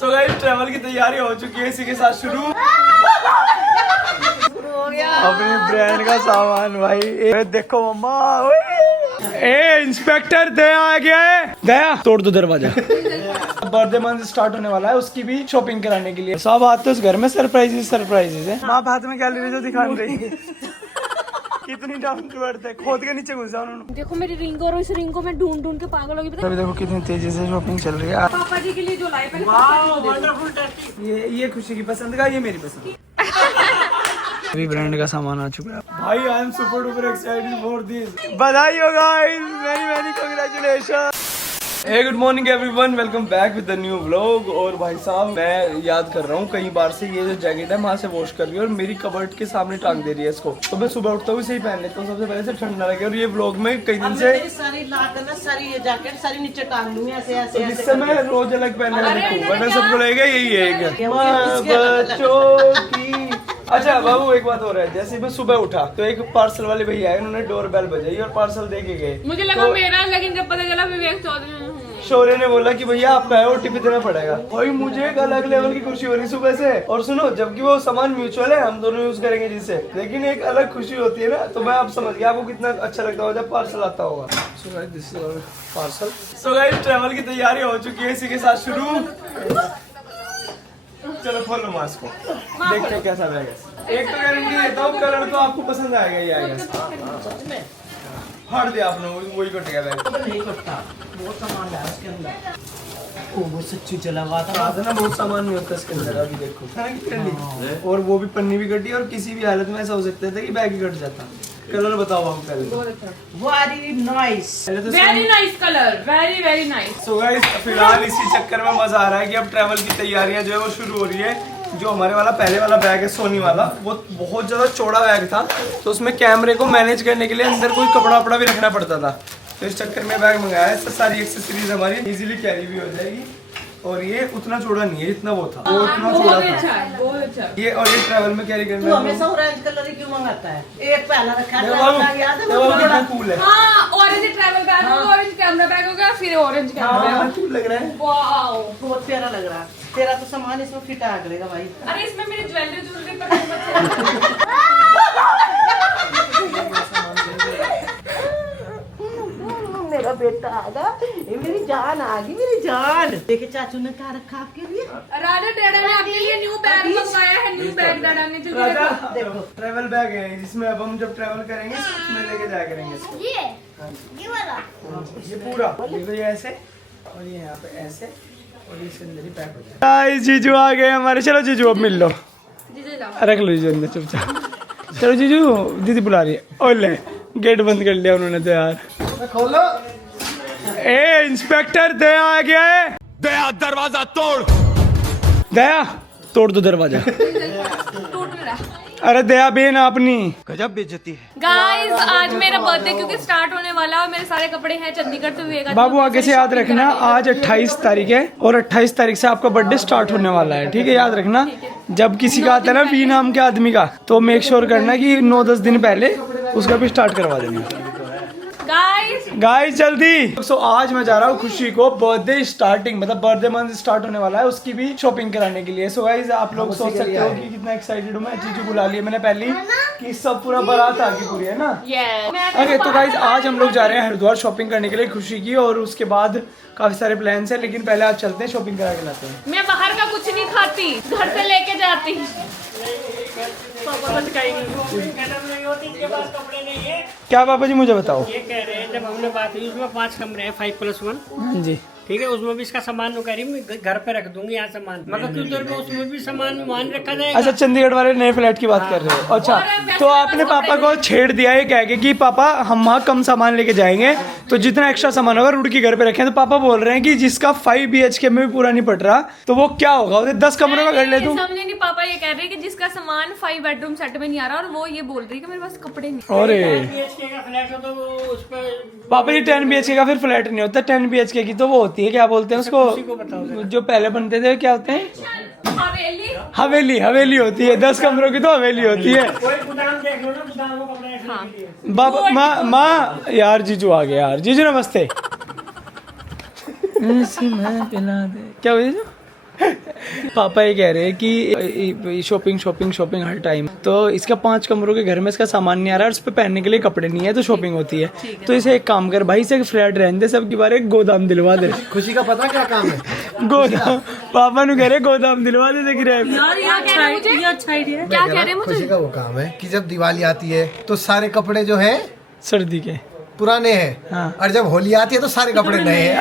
सो guys travel की तैयारी हो चुकी है, इसी के साथ शुरू हो गया अपनी ब्रांड का सामान भाई। ए देखो मम्मा, ए इंस्पेक्टर दया आ गया है। दया तोड़ दो दरवाजा। बर्थडे मंथ स्टार्ट होने वाला है, उसकी भी शॉपिंग कराने के लिए सब आते हैं उस घर में। सरप्राइजेस है। माँ हाथ में क्या ले रही जो दिखा रही है। कितनी डाउन टू अर्थ है, खोद के नीचे घुस जाओ उन्होंने। देखो मेरी रिंग और इस रिंग को मैं ढूंढ ढूंढ के पागल होगी। अभी देखो कितनी तेजी से शॉपिंग चल रही है। पापा जी के लिए जो लाए मैंने वंडरफुल टेस्टी। ये खुशी की पसंद का, ये मेरी पसंद। अभी ब्रांड का सामान आ चुका है भाई। I am super duper excited for this. बधाई हो guys, many congratulation. Hey good morning everyone, welcome back with the new vlog. और भाई साहब मैं याद कर रहा हूँ कई बार से, ये जो जैकेट है माँ से वॉश कर रही है और मेरी कबर्ड के सामने टांग दे रही है इसको। तो मैं सुबह उठता हूँ इसे ही पहन लेता हूँ सबसे पहले से, ठंड ना लगे। और ये व्लॉग में कई दिन से सारी लाकर सारी ये जैकेट सारी नीचे टांग दूंगी ऐसे ऐसे। जिससे मैं रोज अलग पहनने लगूँ, वरना सबको लगेगा यही है बच्चों की। अच्छा बाबू एक बात हो रहा है, जैसे मैं सुबह उठा तो एक पार्सल वाले भैया आए, उन्होंने डोर बेल बजाई और पार्सल दे के गए। मुझे लगा मेरा, लेकिन जब पता चला विवेक चौधरी शौर्य ने बोला कि भैया आपका है ओटीपी देना पड़ेगा। भाई मुझे एक अलग लेवल की खुशी हो रही सुबह से। और सुनो, जबकि वो सामान म्यूचुअल है, हम दोनों यूज करेंगे जिससे, लेकिन एक अलग खुशी होती है ना। तो मैं आप समझ गया आपको कितना अच्छा लगता होगा जब पार्सल आता होगा। So guys this is our parcel. So guys travel की तैयारी हो चुकी है, इसी के साथ शुरू। चलो खोलो मास्क को, देखते हैं कैसा रहेगा। एक तो गारंटी देता हूँ, कलर तो आपको पसंद आएगा ही आएगा। फाड़ दिया आपने, वही कट गया बैग। नहीं कटता, बहुत सामान है उसके अंदर। वो सच्ची जला हुआ था ना, बहुत सामान नहीं होता इसके अंदर। अभी देखो और वो भी पन्नी भी कटी, और किसी भी हालत में ऐसा हो सकता था कि बैग ही कट जाता। कलर बताओ हम पहले। Very nice, very nice colour, very very nice. So guys फिलहाल इसी चक्कर में मजा आ रहा है कि अब ट्रैवल की तैयारियां जो है वो शुरू हो रही है। जो हमारे वाला पहले वाला बैग है सोनी वाला, वो बहुत ज्यादा चौड़ा बैग था, तो उसमें कैमरे को मैनेज करने के लिए अंदर कोई कपड़ा वपड़ा भी रखना पड़ता था। तो इस चक्कर में बैग मंगाया है, तो सारी एक्सेसरीज हमारी इजीली कैरी भी हो जाएगी। और ये उतना चौड़ा नहीं है जितना वो था, वो उतना चौड़ा था ये। और ये ट्रैवल में कैरी करना। तू हमेशा ऑरेंज कलर ही क्यों मंगाता है? एक पहला रखा है, कितना कूल है। हाँ ऑरेंज ट्रैवल बैग होगा, ऑरेंज कैमरा बैग होगा, फिर ऑरेंज कैमरा बैग। कूल लग रहा है। वाओ बहुत प्यारा लग रहा है। तेरा तो सामान इसमें फिट आ करेगा भाई। अरे इसमें मेरी ज्वेलरी पर मेरा बेटा आ गया, ये मेरी जान आ गई, मेरी जान। देखे चाचू ने क्या रखा आपके लिए? राजा डैडा ने आपके लिए न्यू बैग मंगवाया है। न्यू बैग डैडा ने जो देखो ट्रैवल बैग है, जिसमें अब हम जब ट्रैवल करेंगे उसमें लेके जाया करेंगे इसको। ये वाला, ये पूरा ये ऐसे, और ये यहाँ पे ऐसे, और इसके अंदर ही पैक हो जाए। जीजू आ गए हमारे। चलो जीजू अब मिल लो, रख लो जीजू अंदर चुपचाप। चलो जीजू, दीदी बुला रही है। ओले गेट बंद कर लिया उन्होंने तो यार। खोलो। ए इंस्पेक्टर दया आ गया है। दया दरवाजा तोड़। दया तोड़ दो दरवाजा। टूट रहा। अरे दया बेन अपनी गजब बेइज्जती है। गाइस आज मेरा बर्थडे क्योंकि स्टार्ट होने वाला, मेरे सारे कपड़े हैं चंडीगढ़ से हुए। बाबू आगे से याद रखना, आज 28 तारीख है और 28 तारीख से आपका बर्थडे स्टार्ट होने वाला है, ठीक है? याद रखना, जब किसी का आता है ना वी नाम के आदमी का, तो मेक श्योर करना कि 9-10 दिन पहले उसका भी स्टार्ट करवा देना। गाइस जल्दी। सो आज मैं जा रहा हूँ खुशी को बर्थडे स्टार्टिंग, मतलब बर्थडे मंथ स्टार्ट होने वाला है, उसकी भी शॉपिंग कराने के लिए। सो गाइस आप लोग सोच सकते हो कि कितना एक्साइटेड हूँ मैं। जीजू बुला लिया मैंने पहले ही कि सब पूरा बारात आगे पूरी है ना। ओके तो गाइस आज हम लोग जा रहे हैं हरिद्वार शॉपिंग करने के लिए खुशी की, और उसके बाद काफी सारे प्लान्स हैं, लेकिन पहले आज चलते हैं शॉपिंग करा के लाते हैं। मैं बाहर का कुछ नहीं खाती, घर से लेके जाती। क्या पापा जी मुझे बताओ। ये कह रहे हैं जब हमने बात की उसमें 5 कमरे हैं 5+1। जी ठीक है, उसमें भी इसका सामान वो कह रही मैं घर पे रख दूंगी यहाँ सामान, मगर कुछ देर में उसमें भी सामान मान रखा जाएगा। अच्छा चंडीगढ़ वाले नए फ्लैट की बात कर रहे हो। अच्छा तो आपने पापा को छेड़ दिया है कह के कि पापा हम वहाँ कम सामान लेके जाएंगे, तो जितना एक्स्ट्रा सामान होगा रुड़की घर पे रखें। तो पापा बोल रहे हैं कि जिसका 5 BHK में भी पूरा नहीं पड़ रहा, तो वो क्या होगा, उसे 10 कमरों का घर ले दूं। समझे नहीं, पापा ये कह रहे हैं कि जिसका सामान 5 बेडरूम सेट में नहीं आ रहा, और वो ये बोल रही है कि मेरे पास कपड़े नहीं। अरे 10 BHK का फ्लैट हो तो वो उस पर पापा जी 10 BHK का फिर फ्लैट नहीं होता, 10 BHK की तो वो होती है, क्या बोलते हैं उसको, जो पहले बनते थे क्या होते हैं, हवेली। हवेली होती है, 10 कमरों की तो हवेली होती है। कोई गोदाम देख लो ना, गोदाम को कपड़े ऐसे नहीं दिए। बाबा माँ यार जीजू आ गया यार। जीजू नमस्ते। क्या हुआ जीजू? पापा ये कह रहे हैं कि शॉपिंग हर टाइम, तो इसका 5 कमरों के घर में इसका सामान नहीं आ रहा है, उस पर पहनने के लिए कपड़े नहीं है, तो शॉपिंग होती है। तो इसे एक काम कर भाई, से फ्लैट रहने दे, सब की बार एक गोदाम दिलवा दे। खुशी का पता क्या काम है? गोदाम, पापा नु कह रहे गोदाम दिलवा दे किराए पे। क्या कह रहे हैं मुझे? खुशी का वो काम है कि जब दिवाली आती है तो सारे कपड़े जो है सर्दी के पुराने हैं, हाँ। और जब होली आती है तो सारे कपड़े नए हैं।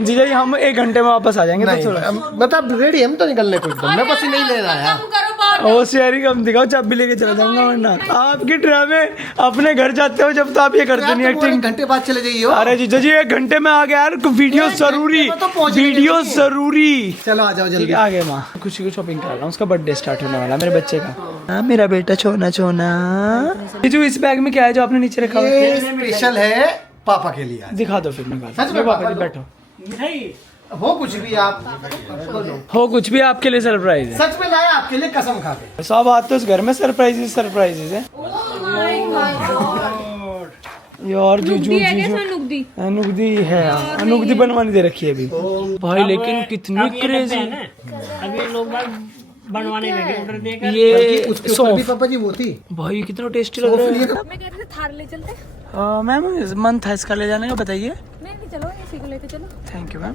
जीजा जी हम 1 घंटे में वापस आ जाएंगे। नहीं, तो थोड़ा मतलब रेडी हम तो निकलने को एकदम, मैं बस नहीं ले रहा यार। ओ शेयरिंग कम दिखाओ, चाबी लेके चला जाऊंगा, वरना आपकी ड्रामे अपने घर जाते हो जब तो आप ये करते नहीं एक्टिंग। 1 घंटे बाद चले जाइए। अरे जीजा जी 1 घंटे में आ गया यार, वीडियो जरूरी, वीडियो जरूरी। चलो आ जाओ जल्दी। आ गए माँ, खुशी को शॉपिंग करा रहा हूँ, उसका बर्थडे स्टार्ट होने वाला मेरे बच्चे का। हाँ मेरा बेटा छोना छोना। जो इस बैग में क्या है जो आपने नीचे रखा हुआ ये है? स्पेशल है पापा के लिए। दिखा दो फिर निकाल। सच में पापा जी बैठो, हो कुछ भी आप हो कुछ भी आपके लिए सरप्राइज है। सच में लाया आपके लिए कसम खा के। सब आते उस घर में सरप्राइजेस है यार। नुकदी है, नुकदी बनवानी दे रखी है अभी भाई, लेकिन कितनी क्रेजी। अभी लोग बनवाने लगे, ऑर्डर देकर। ये उसके ऊपर भी पापा जी वो थी भाई कितना टेस्टी लग रहा है। मैं कह रही थी थार ले चलते। मैम मन था इसका ले जाने का, बताइए। नहीं चलो इसी को लेके चलो। Thank you ma'am.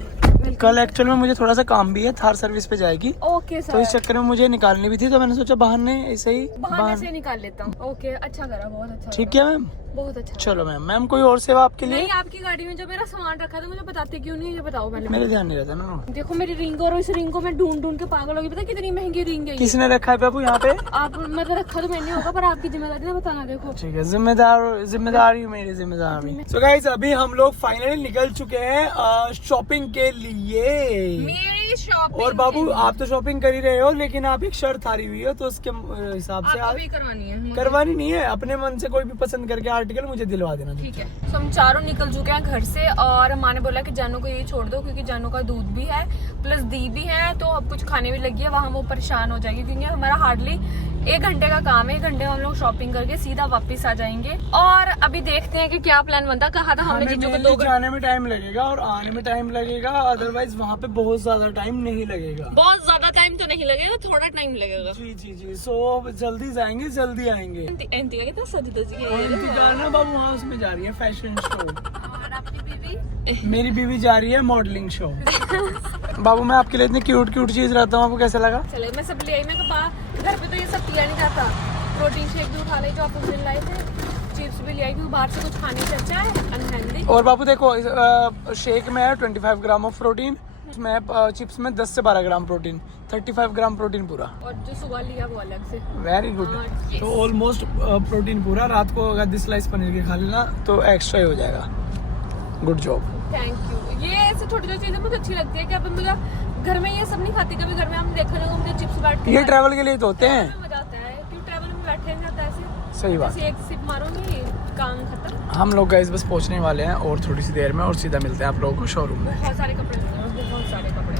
कल एक्चुअल में मुझे थोड़ा सा काम भी है, थार सर्विस पे जाएगी, ओके सर। तो इस चक्कर में मुझे निकालनी भी थी, तो मैंने सोचा बहाने ऐसे ही बहाने से निकाल लेता हूँ। ओके अच्छा करा, बहुत अच्छा। ठीक है मैम, बहुत अच्छा। चलो मैम। मैम कोई और सेवा आपके लिए? नहीं, आपकी गाड़ी में जो मेरा सामान रखा था मुझे बताते क्यों नहीं, ये बताओ पहले। मेरे ध्यान नहीं रहता ना। देखो मेरी रिंग, और इस रिंग को मैं ढूंढ के पागल होगी। पता कितनी महंगी रिंग है ये। किसने रखा है बाबू यहाँ पे? आप मतलब रखा तो मैंने होगा, पर आपकी जिम्मेदारी ना बताना। देखो ठीक है, जिम्मेदारी मेरी जिम्मेदारी। सो गाइस अभी हम लोग फाइनली निकल चुके हैं शॉपिंग के लिए। मेरी शॉपिंग। और बाबू आप तो शॉपिंग कर ही रहे हो, लेकिन आप एक शर्त हारी हुई हो, तो उसके हिसाब से आप करवानी है। करवानी नहीं है, अपने मन से कोई भी पसंद करके आर्टिकल मुझे दिलवा देना। ठीक है, तो हम चारों निकल चुके हैं घर से, और माँ ने बोला कि जानू को ये छोड़ दो, क्योंकि जानू का दूध भी है प्लस दी भी है, तो अब कुछ खाने भी लगी है, वहाँ वो परेशान हो जाएगी, क्योंकि हमारा हार्डली 1 घंटे का काम है। 1 घंटे में हम लोग शॉपिंग करके सीधा वापस आ जाएंगे। और अभी देखते हैं कि क्या प्लान बनता। कहा था हमने जीजू को 2 जाने में टाइम लगेगा और आने में टाइम लगेगा, अदरवाइज वहाँ पे बहुत ज्यादा टाइम नहीं लगेगा। बहुत ज्यादा टाइम तो नहीं लगेगा, थोड़ा टाइम लगेगा। जी सो जल्दी जाएंगे जल्दी आएंगे। एंटी का कितना सजी धजी है बाबू, वहाँ उसमें जा रही है फैशन शो। और आपकी बीवी? मेरी बीवी जा रही है मॉडलिंग शो। बाबू मैं आपके लिए इतनी क्यूट चीज लाता हूँ, आपको कैसा लगा? चलो मैं सब ले आई। मैं कहा घर पे तो ये सब पिया नहीं जाता। प्रोटीन शेक भी उठा ले जो आप उस दिन लाए थे, चिप्स भी ले आई, क्योंकि बाहर से कुछ खाने से अच्छा है अनहेल्दी। और बाबू देखो शेक में है 25 ग्राम ऑफ प्रोटीन, इसमें चिप्स में 10 से 12 ग्राम प्रोटीन, 35 ग्राम प्रोटीन पूरा। और जो सुबह लिया वो अलग से। Very good. तो ऑलमोस्ट प्रोटीन पूरा। रात को अगर 10 स्लाइस पनीर के खा लेना तो एक्स्ट्रा ही हो जाएगा। Good job, thank you. ये ऐसे छोटी छोटी चीजें मुझे अच्छी लगती है कि अब मुझे घर में ये सब नहीं खाती। कभी घर में हम देखने लोगों मुझे चिप्स बैठ ये ट्रैवल के लिए तो होते हैं। मजा आता है, क्यों ट्रैवल में बैठे नहीं जाता ऐसे। सही बात। एक सिप मारूंगी, काम खत्म। हम लोग गाइस बस पहुंचने वाले हैं और थोड़ी सी देर में, और सीधा मिलते हैं आप लोगों को शोरूम में। बहुत सारे कपड़े लेने हैं, बहुत सारे कपड़े।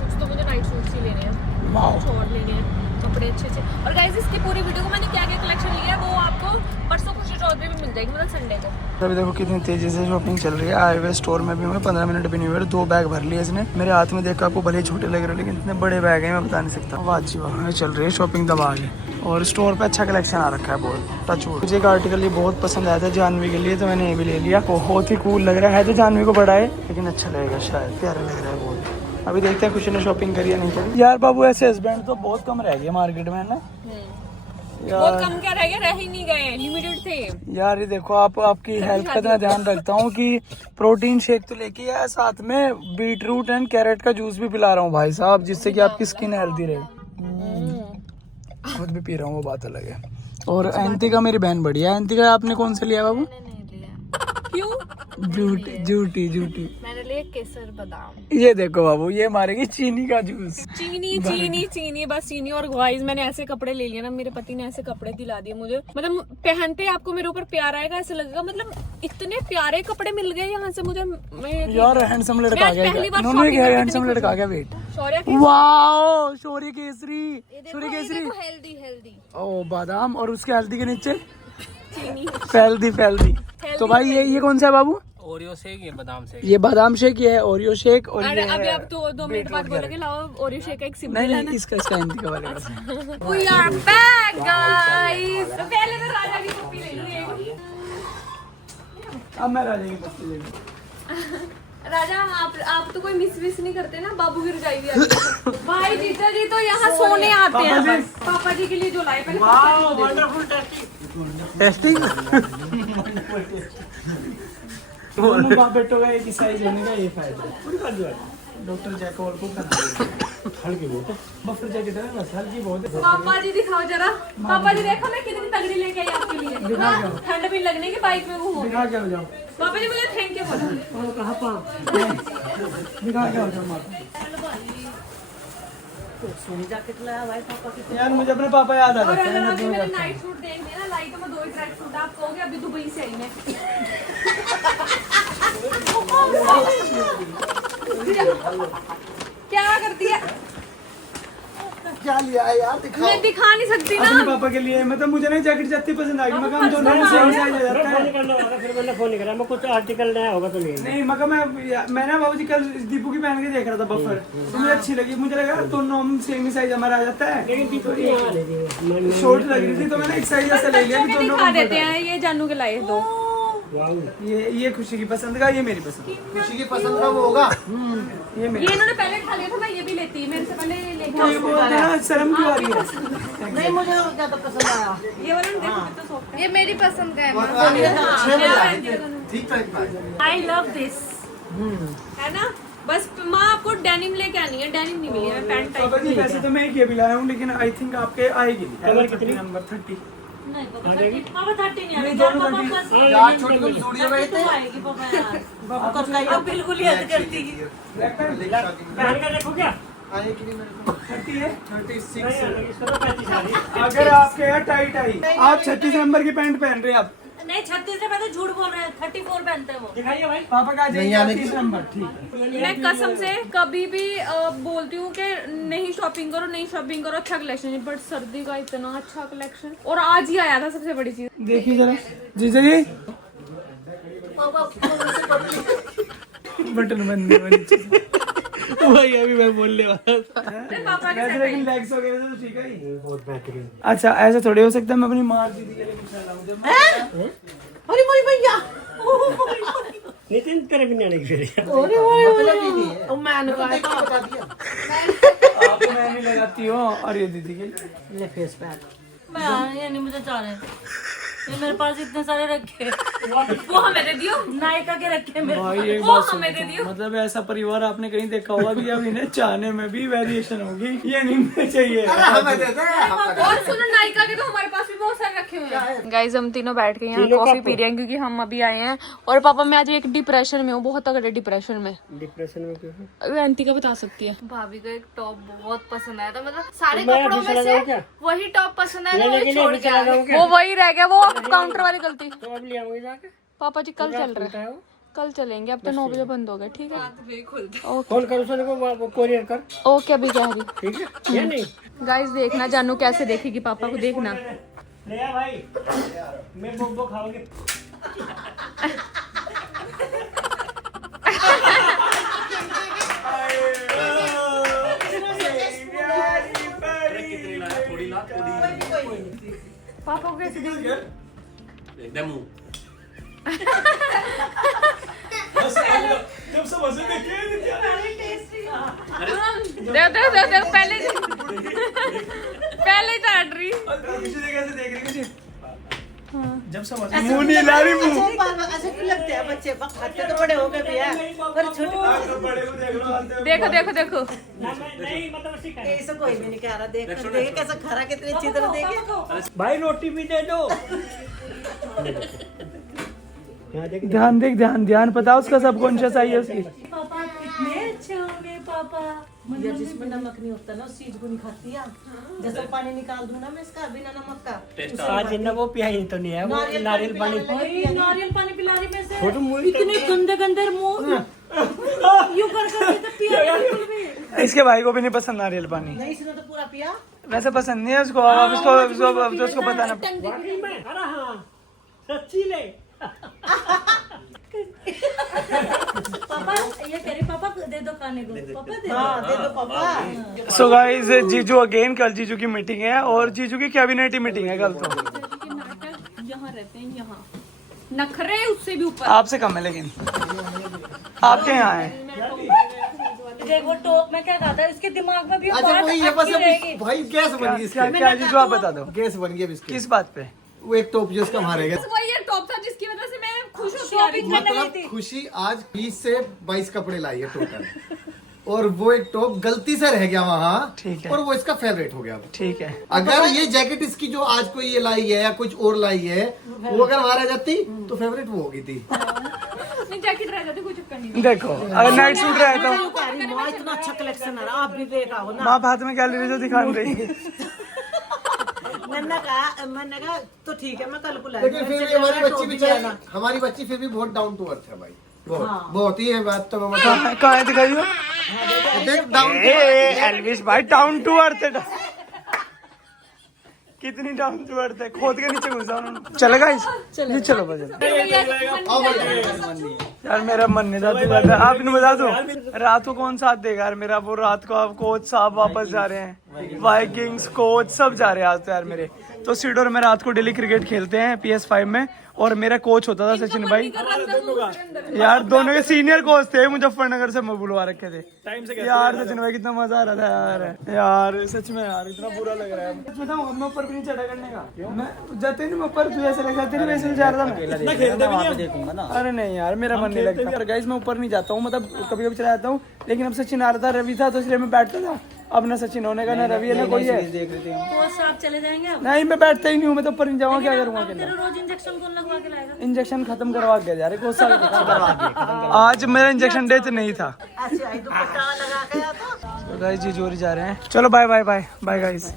कुछ तो मुझे नाइट सूट्स ही लेने हैं, वाओ। कुछ और लेने हैं कपड़े अच्छे। और गाइस इसकी पूरी वीडियो को मैंने क्या क्या कलेक्शन लिया है वो आपको परसों खुशी चौधरी में मिल जाएगी, मतलब संडे को। अभी देखो कितनी तेजी से शॉपिंग चल रही है। आए हुए स्टोर में भी मैं 15 मिनट भी नहीं हुए, 2 बैग भर लिए इसने। मेरे हाथ में देखकर आपको भले ही छोटे लग रहे हैं, लेकिन इतने बड़े बैग हैं मैं बता नहीं सकता। वाह जी वाह, चल रही है शॉपिंग दबा के। और स्टोर पे अच्छा कलेक्शन आ रखा है बहुत। टचवुड मुझे एक आर्टिकल ये बहुत पसंद आया था जानवी के लिए, तो मैंने ये भी ले लिया। बहुत ही कूल लग रहा है तो जानवी को बड़ा है, लेकिन अच्छा लगेगा शायद, प्यारा लग रहा है बहुत। अभी देखते हैं खुशी ने शॉपिंग करी या नहीं करी। यार बाबू ऐसे हस्बैंड तो बहुत कम रह गए मार्केट में, है ना? बहुत कम क्या रह गया, रह ही नहीं गए, लिमिटेड थे। यार ये देखो आपकी हेल्थ का इतना ध्यान रखता हूँ कि प्रोटीन शेक तो लेके आया, साथ में बीटरूट एंड कैरेट का जूस भी पिला रहा हूँ भाई साहब, जिससे कि आपकी स्किन हेल्दी रहे। खुद भी पी रहा हूँ, वो बात अलग है। और एंटिका मेरी बहन बढ़िया है। एंटिका आपने कौन सा लिया बाबू? क्यों? झूठी मैंने लिया केसर बादाम। ये देखो बाबू, ये मारेगी चीनी का जूस। चीनी बस चीनी। और गाइस मैंने ऐसे कपड़े ले लिए ना, मेरे पति ने ऐसे कपड़े दिला दिए मुझे, मतलब पहनते आपको मेरे ऊपर प्यार आएगा ऐसे लगेगा। मतलब इतने प्यारे कपड़े मिल गए यहाँ से मुझे। यार हैंडसम लड़का आ गया, हैंडसम लड़का आ गया। वेट, वाओ शौर्य केसरी हेल्दी ओ बादाम, और उसके हल्दी के नीचे हेल्दी। तो भाई ये कौन सा है बाबू? ओरियो शेक ये बादाम शेक। ये बादाम शेक, ये है ओरियो शेक और अरे ये अभी आप तो 2 मिनट बाद बोलोगे लाओ ओरियो शेक एक सिंपल नहीं है नहीं, इसका हिंदी का वाले का। We are back guys। पहले तो राजा की कॉफी ले ली। अब मैं राजा की पत्ती ले लूं। राजा आप तो कोई मिस नहीं करते ना, बाबू गिर जाएगी अभी। भाई जीजा जी तो यहाँ सोने आते हैं बस। पापा जी के लिए जो लाए पहले पापा जी को दे दो। टेस्टिंग दोनों बाप बेटों का एक ही साइज होने का ये फायदा है। पूरी बात जो है डॉक्टर जैकॉल को हल्की बहुत है, बफर जैकेट है बस, हल्की बहुत है। पापा जी दिखाओ जरा। पापा जी देखो मैं कितनी तगड़ी लेके आई आपके लिए। हाँ, ठंड भी लगने की बाइक में घूमो। दिखा के हो जाओ, पापा जी मुझे थैंक यू बोलो। दिखा के हो जाओ माता। सोनी जैकेट लाया भाई पापा की। यार मुझे अपने पापा याद आ और जाते अगर हैं। अभी मेरे नाइट सूट देखने ना लाइट में 2 ही ट्रैक सूट आप कहोगे अभी दुबई से आई मैं। क्या कर दिया? क्या लिया है यार, दिखाओ। मैं दिखा नहीं सकती ना। अपने पापा के लिए मतलब मुझे नहीं जैकेट जितनी पसंद आई मगर हम दोनों में सेम साइज आ जाता है। फिर मैंने फोन नहीं करा, मैं कुछ आर्टिकल नया होगा तो नहीं। नहीं मगर मैं ना बाबूजी कल दीपू की पहन के देख रहा था बफर, तो मुझे अच्छी लगी। मुझे लगा दोनों सेम ही साइज हमारा आ जाता है। शॉर्ट लग रही थी तो मैंने एक साइज ऐसा ले लिया कि मैं दोनों दिखा देते हैं, ये जानू के लाए दो। ये खुशी की पसंद का, ये मेरी पसंद। खुशी की पसंद का वो होगा। ये मेरी ये इन्होंने पहले खा लिया था, मैं ये भी लेती मेरे से पहले लेके कोई बोलते हैं ना शर्म क्यों आ रही है। नहीं मुझे ज्यादा पसंद आया। ये वाला ना देखो कितना सॉफ्ट है। ये मेरी पसंद का है। ठीक टाइप का है। आई लव दिस है ना। बस माँ आपको डेनिम लेके आनी है, डेनिम नहीं मिली है, पैंट पापा टाइप। जी वैसे तो मैं एक ये भी लाया हूँ लेकिन आई थिंक आपके आएगी कलर कितनी? नंबर 30। नहीं पापा 30 नहीं नहीं, दोनों पापा 30। बस यार छोटी तुम स्टूडियो में थे। आएगी पापा यार। पापा का ये बिल्कुल ही हद करती है। पहन के देखो क्या? आए कि नहीं मेरे को? 30 है। 36 इसको तो 35 आ रही है। अगर आपके यहाँ टाइट आई, आप 36 नंबर की पैंट पहन रहे हैं आप। नहीं 36 से पहले झूठ बोल रहे हैं, 34 पहनते हैं वो। दिखाइए भाई। पापा का नहीं जाइए आने 30 की- नंबर ठीक है। मैं कसम से कभी भी बोलती हूँ कि नहीं शॉपिंग करो, नहीं शॉपिंग करो, अच्छा कलेक्शन है, बट सर्दी का इतना अच्छा कलेक्शन। और आज ही आया था सबसे बड़ी चीज। देखिए जरा जीजा जी बटन बंद है नीचे से। वही अभी मैं बोलने वाला था। पापा के वैसे लेकिन लेग्स वगैरह तो ठीक है ही। बहुत बेहतरीन। अच्छा ऐसा थोड़ी हो सकता है मैं अपनी माँ दीदी के लिए कुछ ना लाऊं। जब मैं अरे मोरी भैया। नितिन तेरे भी नहीं आने की फिर। अरे ओए ओ मैंने कहा बता दिया। आपको मैं नहीं लगाती हूँ और ये दीदी के लिए। ले फेस पैक। मैं ये नहीं मुझे चाह रहे। ये मेरे पास इतने सारे रखे। वो हमें दे दियो। नायका के रखे मेरे भाई एक वो बात हमें दे सुनो, दियो। मतलब ऐसा परिवार आपने कहीं देखा होगा कि अब इन्हें चाहने में भी वेरिएशन होगी, ये नहीं मुझे चाहिए। हमें दे दे। और सुनो नायका के तो हमारे पास भी बहुत सारे रखे हुए हैं। गाइस हम तीनों बैठ के यहाँ कॉफी पी रहे हैं क्योंकि हम अभी आए हैं। और पापा मैं आज एक डिप्रेशन में हूँ, बहुत तगड़े डिप्रेशन में। डिप्रेशन में क्यों है? अंतिका बता सकती है। भाभी को एक टॉप बहुत पसंद आया था, मतलब सारे तो मैं कपड़ों अभी में चला से जाऊँ क्या? वही टॉप पसंद आया था, लेने वही के लिए छोड़ अभी के चला आ गए। जाऊँ क्या? वो वही रह गया, वो काउंटर वाली गलती। तो अब ले आऊंगी जाके। पापा जी कल चल रहे हैं, है वो? कल चलेंगे, अब तो 9 बजे बंद हो गया। ठीक है फोन कर उसने को कोरियर कर। ओके अभी जा रही। ठीक है या नहीं? गाइस देखना जानू कैसे देखेगी पापा को, देखना। ले आ भाई, मैं बोबो खाओगे। पापा को कैसे देखेगी? जब समझ में देख पहले पहले चढ़ रही। कैसे देख रही कुछ जब समझ ऐसे मुंह नहीं ला रही मुंह। ऐसे क्यों लगते हैं बच्चे? बच्चे तो बड़े हो गए भैया, पर छोटे बड़े को देख लो हालते में। देखो देखो देखो नहीं मतलब उसी का। ऐसा कोई भी नहीं कह रहा। देख देखे कैसा खरा, कितनी अच्छी तरह देखे। भाई रोटी भी दे दो। यहाँ देख ध्यान पता उसका सबकॉन्शियस आई है उसकी। पापा कितने अच्छे होंगे पापा। या जिसमें नमक नहीं होता ना उस चीज को नहीं खाती है। जैसा पानी निकाल दूं ना मैं इसका बिना नमक का। आज ना वो पियाई तो नहीं है, वो नारियल पानी। नारियल पानी पिला रही मैं से। छोटू मुँह इतने गंदे गंदे मुंह यूं कर तो पिया बिल्कुल भी इसके भाई को भी नहीं पसंद नारियल पानी, नहीं। इसने तो पूरा पिया। वैसे पसंद नहीं है उसको। अब उसको पता ना। वाकई में? अरे हाँ सच्ची ले। पापा ये कह रही पापा दे दो खाने को, पापा दे दो पापा। सो गाइस जीजू अगेन, कल जीजू की मीटिंग है और जीजू की कैबिनेट मीटिंग है कल तो। यहाँ रहते हैं, यहाँ नखरे उससे भी ऊपर। आपसे कम है लेकिन आपके यहाँ है। देख वो टॉप में क्या खाता है, इसके दिमाग में भी वो अच्छा बात वही है बस अटकी रहेगी। अभी भाई गैस बन गई क्या इसकी, क्या जीजू आप बता दो, गैस बन गई अब इसकी। किस बात पे? वो एक टॉप जो इसका मारेगा, वही ये टॉप था जिसकी वजह से मैं खुश होती आ रही थी। मतलब खुशी आज 20 से 22 कपड़े लाई है टोटल, और वो एक टॉप गलती से रह गया वहाँ, ठीक है। और वो इसका फेवरेट हो गया। ठीक है, अगर ये जैकेट इसकी जो आज कोई ये लाई है या कुछ और लाई है, वो अगर वहाँ रह जाती तो फेवरेट वो होगी थी। नहीं जैकेट रह जाती, कोई चक्कर नहीं। देखो अगर नाइट सूट रहे तो माँ इतना अच्छा कलेक्शन है, आप भी देखा हो ना। माँ हाथ में क्या ले रही जो दिखा रही। मैंने कहा तो ठीक है मैं कल को लेकिन फिर भी हमारी बच्ची फिर भी बहुत डाउन टू अर्थ है भाई, बहुत ही है बात तो मैं बता। कहाँ है दिखाइयो? देख डाउन एल्विस भाई डाउन टू अर्थ है। कितनी डाउन टू अर्थ है, खोद के नीचे घुसा उन्होंने। चलेगा इस जी चलो बजे यार, मेरा मन नहीं था। आप इन्हें बता दो रात को कौन साथ देगा यार मेरा? वो रात को आप कोच साहब वापस जा रहे हैं, वाइकिंग्स कोच सब जा रहे हैं आज तो यार मेरे। तो सीडोर में रात को डेली क्रिकेट खेलते हैं PS5 में, और मेरा कोच होता था सचिन भाई यार, दोनों के सीनियर कोच थे, मुजफ्फरनगर से बुलवा रखे थे यार। सचिन भाई कितना मजा आ रहा था यार सच में यार, इतना बुरा लग रहा है। बताऊं मैं ऊपर भी नहीं चढ़ा करने का, मैं जाते नहीं, मैं ऊपर जैसे लगा तेरे वैसे नहीं जा रहा था। अरे नहीं यार मेरा मन नहीं लगता गाइस, मैं ऊपर नहीं जाता हूँ, मतलब कभी कभी चला जाता हूँ, लेकिन अब सचिन आ रहा था, रवि था, तो इसलिए मैं बैठता था। अब ना सचिन होने का ना रवि है ना कोई है। तो साथ चले जाएंगे अब। नहीं मैं बैठता ही नहीं हूँ, मैं तो ऊपर नहीं जाऊँगा, क्या करूँगा? तेरे रोज इंजेक्शन कौन लगवा के लाएगा? इंजेक्शन खत्म करवा के जा रहे कोई साल आज मेरा इंजेक्शन डे तो नहीं था। अच्छा दुपट्टा लगा के आता। तो गाइस जी जोरी जा रहे हैं, चलो bye bye bye bye guys,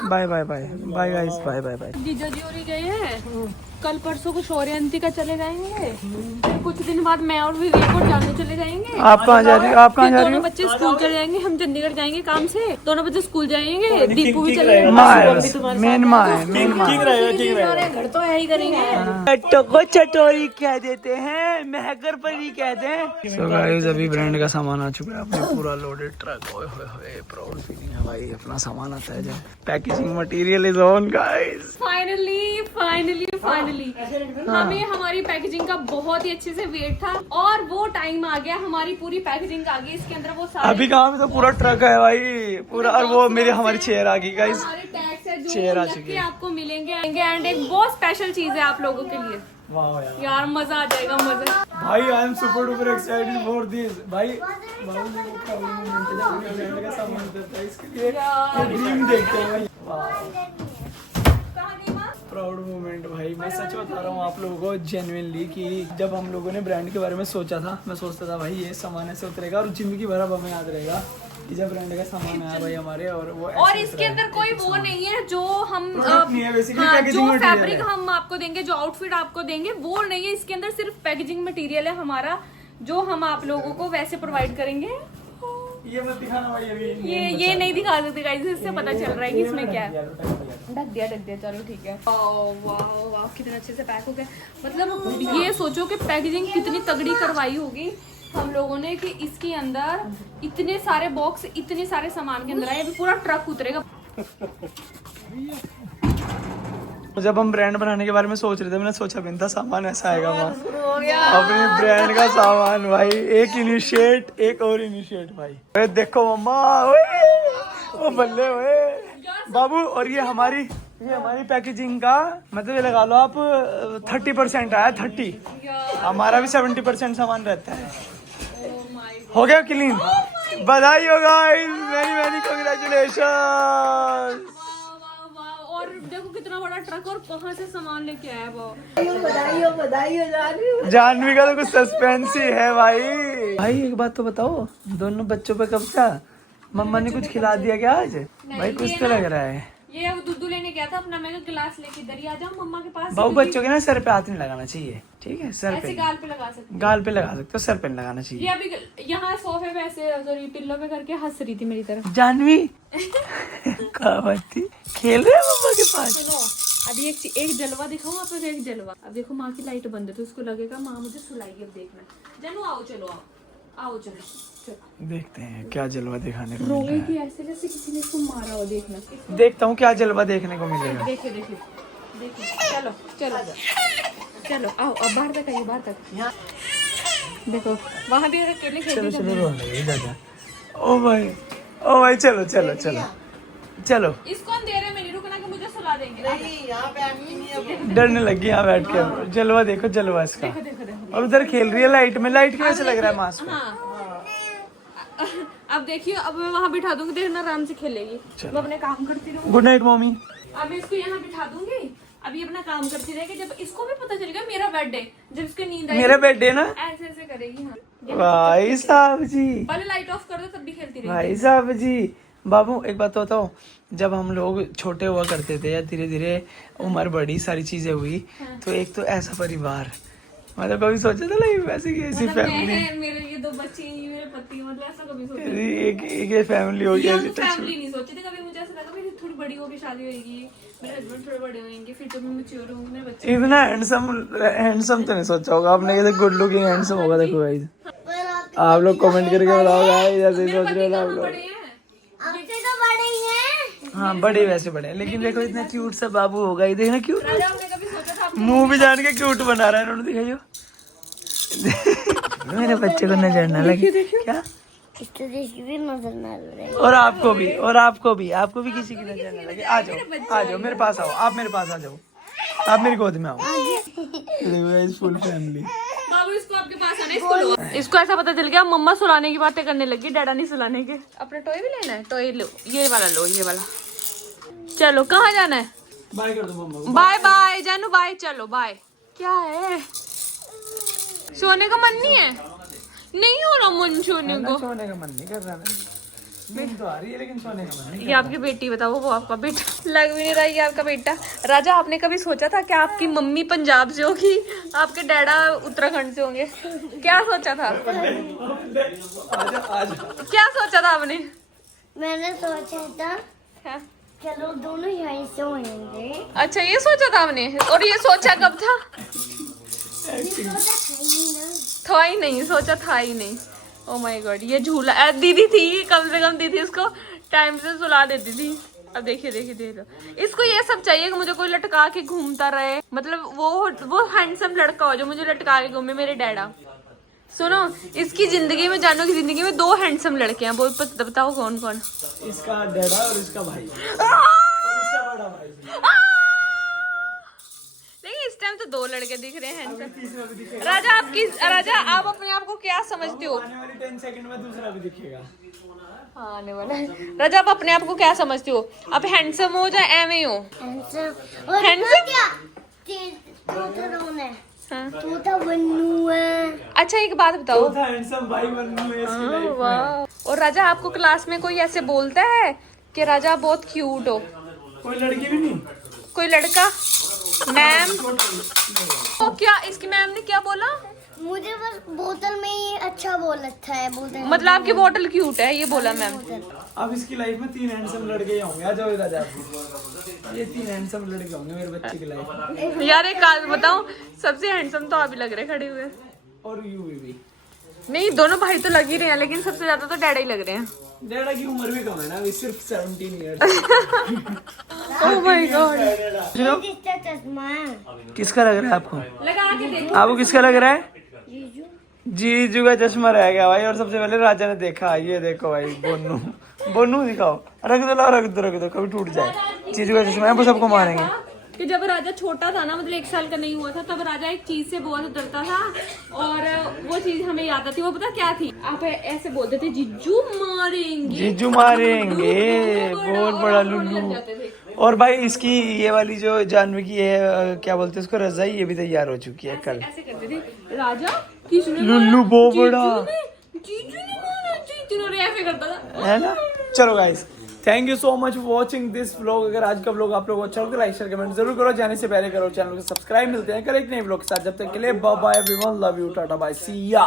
bye bye bye bye guys, bye bye bye. जीजा जी और गए हैं, कल परसों को शौर्यंती का चले जाएंगे, फिर कुछ दिन बाद मैं और विवेक और जानू चले जाएंगे। आप कहाँ जा रही हो? आप कहाँ जा रही दोनों हो? बच्चे स्कूल चले जाएंगे, हम चंडीगढ़ जाएंगे काम से, दोनों बच्चे स्कूल जाएंगे, दीपू भी चले जाएंगे। माँ है बस, मेन माँ है, मेन माँ। घर तो यही करेंगे। को चटोरी कह देते हैं, महकर परी कहते हैं। सो गाइस अभी ब्रांड का सामान आ चुका है, अपने पूरा लोडेड ट्रक। ओए होए होए, प्राउड फीलिंग है भाई, अपना सामान आता है जब। Packaging material is on guys. Finally finally finally हमें हमारी पैकेजिंग का बहुत ही अच्छे से वेट था, और वो टाइम आ गया, हमारी पूरी पैकेजिंग आ गई। इसके अंदर वो सारे अभी कहाँ पे तो पूरा ट्रक है भाई पूरा, और वो मेरी हमारी चेयर आ गई गाइस। हमारे टैक्स है चेयर जो आ लग चुकी के है। आपको मिलेंगे एंड एक बहुत स्पेशल चीज है आप लोगों के लिए। वाह यार मजा आ जाएगा, मजा। भाई I am super duper excited for this भाई। बाबू ने वो प्रॉब्लम ब्रांड का सामान देता है, इसके लिए ड्रीम देखते हैं भाई। प्राउड मोमेंट भाई, मैं सच बता रहा हूँ आप लोगों को जेन्युइनली कि जब हम लोगों ने ब्रांड के बारे में सोचा था, मैं सोचता था भाई ये सामान ऐसे उतरेगा और जिंदगी भर अब हमें याद रहेगा कि जब ब्रांड का सामान आया भाई हमारे, और वो और इसके अंदर कोई वो नहीं है जो हम नहीं है basically हाँ, packaging जो material फैब्रिक है। हम आपको देंगे, जो आउटफिट आपको देंगे वो नहीं है। इसके अंदर सिर्फ पैकेजिंग मटेरियल है हमारा, जो हम आप लोगों को वैसे प्रोवाइड करेंगे। ये मत दिखाना भाई अभी। ये नहीं दिखा सकते गाइस, इससे पता चल रहा है कि इसमें क्या है। ढक दिया चलो ठीक है। वाह वाह कितने अच्छे से पैक हो गए। मतलब ये सोचो कि पैकेजिंग कितनी तगड़ी करवाई होगी हम लोगों ने, कि इसके अंदर इतने सारे बॉक्स, इतने सारे सामान के अंदर आए, अभी पूरा ट्रक उतरेगा। जब हम ब्रांड बनाने के बारे में सोच रहे थे, मैंने सोचा भी नहीं था सामान ऐसा आएगा वहाँ। अपनी ब्रांड का सामान भाई, एक इनिशिएट एक और इनिशिएट भाई। अरे देखो मम्मा, ओ बल्ले ओए बाबू। और ये हमारी पैकेजिंग का मतलब ये लगा लो आप 30% आया, 30। हमारा भी 70% सामान रहता है। हो गया क्लीन, बधाई हो गाइस, वेरी कांग्रेचुलेशन। और देखो कितना बड़ा ट्रक, और कहाँ से सामान लेके आया वो। बधाई हो जानवी का तो कुछ सस्पेंस ही है भाई। भाई एक बात तो बताओ, दोनों बच्चों पे कब्जा, मम्मा ने कुछ खिला दिया क्या आज? भाई कुछ तो लग रहा है। ये अब दूध लेने गया था अपना, मैं गिलास लेके इधर ही आ जाऊं मम्मा के पास। बाबू बच्चों के ना सर पे हाथ नहीं लगाना चाहिए, ठीक है? सर ऐसे पे गाल पे लगा सकते। गाल पे लगा सकते हो, सर पे नहीं लगाना ये चाहिए। अभी यहाँ सोफे पे ऐसे सॉरी पिल्लो पे करके हंस रही थी मेरी तरफ। जानवी क्या बात थी, खेल रहे हैं मम्मा के पास। सुनो अभी एक जलवा दिखाऊं आपको, एक जलवा। अब देखो माँ की लाइट बंद है तो उसको लगेगा माँ मुझे सुलाएगी। अब देखना जानू, आओ चलो, आओ चलो चलो देखते हैं क्या जलवा दिखाने को मिल रोएगी ऐसे जैसे किसी ने इसको मारा हो। देखना, रहा है। देखता हूँ क्या जलवा देखने को मिलेगा। देखिए देखिए देखिए, चलो चलो चलो, आओ अब बाहर तक आइए, बाहर तक। देखो वहाँ भी अकेले चलो खेल चलो रोने लगी दादा। ओ भाई चलो चलो चलो चलो। इसको अंधेरे में नहीं रुकना कि मुझे सुला देंगे। यहाँ पे आंटी नहीं है। डरने लगी यहाँ बैठ के। जलवा देखो जलवा इसका। और उधर खेल रही है लाइट में। लाइट की वजह से लग रहा है मास्क को। हाँ अब देखिए, अब मैं वहाँ बिठा दूंगी, देखना आराम से खेलेगी। मैं अपने काम करती रहूंगी। Good night mummy. अब मैं इसको यहाँ बिठा दूंगी, अभी अपना काम करती रहेगी। जब इसको भी पता चलेगा मेरा बर्थडे, जब इसको नींद आएगी मेरा बर्थडे ना। ऐसे ऐसे करेगी। हाँ भाई साहब जी, पहले लाइट ऑफ कर दो तब भी खेलती रहेगी। भाई साहब जी। बाबू एक बात बताओ, जब हम लोग छोटे हुआ करते थे या धीरे धीरे उम्र बढ़ी, सारी चीजें हुई, तो एक तो ऐसा परिवार, मतलब कभी सोचा था लाइफ वैसे की ऐसी फैमिली, मेरे ये 2 बच्चे, मेरे पति, मतलब ऐसा कभी सोचा एक फैमिली हो गई ऐसी। फैमिली नहीं सोची थी कभी। मुझे ऐसा लगा मेरी थोड़ी बड़ी होगी, शादी होगी, मेरे हस्बैंड थोड़े बड़े होंगे, फिर जब मैं मैच्योर होंगी मेरे बच्चे। इतना हैंडसम तो नहीं सोचा होगा आपने कि गुड लुकिंग हैंडसम होगा। देखो गाइस, आप लोग कमेंट करके बताओ गाइस, ऐसे सोच रहे हो आप लोग। हाँ बड़े वैसे बड़े हैं, लेकिन देखो इतना क्यूट सा बाबू होगा। ये देखना क्यूट, मुंह भी जान के क्यूट बना रहा है इन्होंने। दिखाइयो मेरे बच्चे को नजर ना लगे क्या? भी नजर ना लगे। और आपको भी किसी की नजर ना लगे। आ जाओ मेरे पास आओ, आप मेरे पास आ जाओ, आप मेरी गोद में आओ। Full family. बाबू इसको आपके पास आना है, इसको लो। इसको ऐसा पता चल गया मम्मा सुलाने की बातें करने लगी, डैडा नहीं सुलाने के। अपना टॉय भी लेना है, टॉय लो, ये वाला लो, ये वाला। चलो कहाँ जाना है? बाय कर दो मम्मा को। बाय बाय जानू, बाय। चलो बाय। क्या है, सोने का मन नहीं है? नहीं हो रहा मन सोने को। सोने का मन नहीं कर रहा है, नींद तो आ रही है लेकिन सोने का मन नहीं। ये आपकी बेटी, बताओ वो आपका बेटा? लग भी नहीं रहा ये आपका बेटा। राजा, आपने कभी सोचा था कि आपकी मम्मी पंजाब से होगी, आपके डैडा उत्तराखंड से होंगे? क्या सोचा था? क्या सोचा था आपने? मैंने सोचा था हाँ। चलो दोनों यहीं से होंगे। अच्छा ये सोचा था आपने, और ये सोचा कब था? था ही नहीं, सोचा था ही नहीं। ओ माय गॉड, ये झूला दीदी थी, कम से कम दीदी उसको टाइम से सुला देती थी। अब देखिए देखिए देख लो, इसको ये सब चाहिए कि मुझे कोई लटका के घूमता रहे, मतलब वो हैंडसम लड़का हो जो मुझे लटका के घूमे, मेरे डैडा। सुनो, इसकी जिंदगी में, जानू की जिंदगी में 2 हैंडसम लड़के हैं, वो बताओ कौन कौन? इसका डैडा और इसका भाई, और इसका बड़ा भाई। नहीं इस टाइम तो 2 लड़के दिख रहे हैं हैंडसम। राजा आप अपने आप को क्या समझते हो? आने वाली 10 सेकंड में दूसरा भी दिखेगा। हाँ आने वाला है। राजा आप अपने आप को क्या समझते हो? आप हैंडसम हो या एवे हो? हैंडसम हाँ। तू तो बन्नू है। अच्छा एक बात बताओ, हैंडसम भाई बनूं है इसकी लाइफ में। वाह। और राजा आपको क्लास में कोई ऐसे बोलता है कि राजा आप बहुत क्यूट हो? कोई लड़की भी नहीं, कोई लड़का? मैम तो क्या इसकी मैम ने क्या बोला? मुझे बस बोतल में ही अच्छा बोल अच्छा है बोतल। मतलब आपकी बोतल क्यूट है ये बोला मैम। अब इसकी लाइफ में 3 हैंडसम लड़के ही होंगे। आ जाओ इधर, ये 3 हैंडसम लड़के होंगे मेरे बच्चे की लाइफ में। यार एक बात बताऊं, सबसे हैंडसम तो आप ही लग रहे खड़े हुए। और यू भी नहीं, दोनों भाई तो लग ही रहे हैं, लेकिन सबसे ज्यादा तो डैडा ही लग रहे हैं। डैडा की उम्र भी कम है ना, अभी सिर्फ 17 ईयर्स। Oh my God. किसका चश्मा है? किसका लग रहा है आपको? लगा के देखो। आपको किसका लग रहा है? जीजू का चश्मा रह गया भाई। और सबसे पहले राजा ने देखा, ये देखो भाई बोनू दिखाओ। रख दो कभी टूट जाए। जीजू का चश्मा है, वो सबको मारेंगे। कि जब राजा छोटा था ना, मतलब 1 साल का नहीं हुआ था, तब राजा एक चीज से बहुत डरता था, और वो चीज हमें याद आती। वो पता क्या थी? आप ऐसे बोलते थे जीजू मारेंगे, बहुत बड़ा लुल्लू। और भाई इसकी ये वाली जो जानवी की है, क्या बोलते हैं उसको, रजाई, ये भी तैयार हो चुकी है कल। ऐसे करते थे राजा, किसने लुल्लू बहुत बड़ा, जीजू ने मारा, जीजू ने ऐसे करता था, है ना। चलो guys, thank you so much for watching this vlog. अगर आज का व्लॉग आप लोगों को अच्छा लगा तो लाइक शेयर कमेंट जरूर करो। जाने से पहले करो चैनल को सब्सक्राइब। मिलते हैं कल एक नए व्लॉग के साथ, जब तक के लिए bye bye everyone, love you, tata bye, see या।